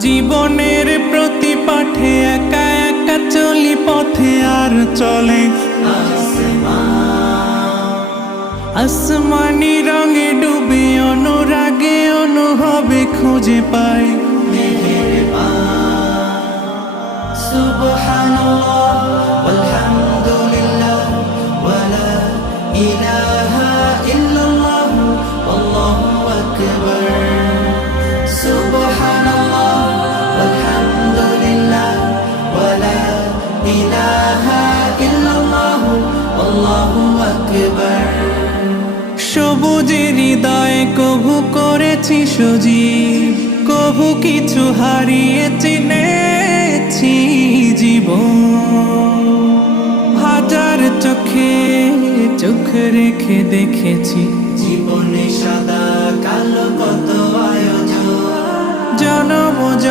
জীবনের প্রতি পাঠে একা একা চলি পথে আর চলে আসমানি রঙে ডুবে অনুরাগে অনুভবে খুঁজে পাই সুবহানাল্লাহ ওয়ালহামদুলিল্লাহ ওয়ালা ইলাহা ইল্লাল্লাহ আল্লাহু আকবার সুবহানাল্লাহ ওয়ালহামদুলিল্লাহ ওয়ালা ইলাহা ইল্লাল্লাহ আল্লাহু আকবার সবুজের হৃদয়ে কভু করেছি সজীব কভু কিছু হারিয়ে চিনেছি জীবন হাজার চোখে চোখ রেখে দেখেছি জীবনে সাদা কালো কত আয়োজন জনম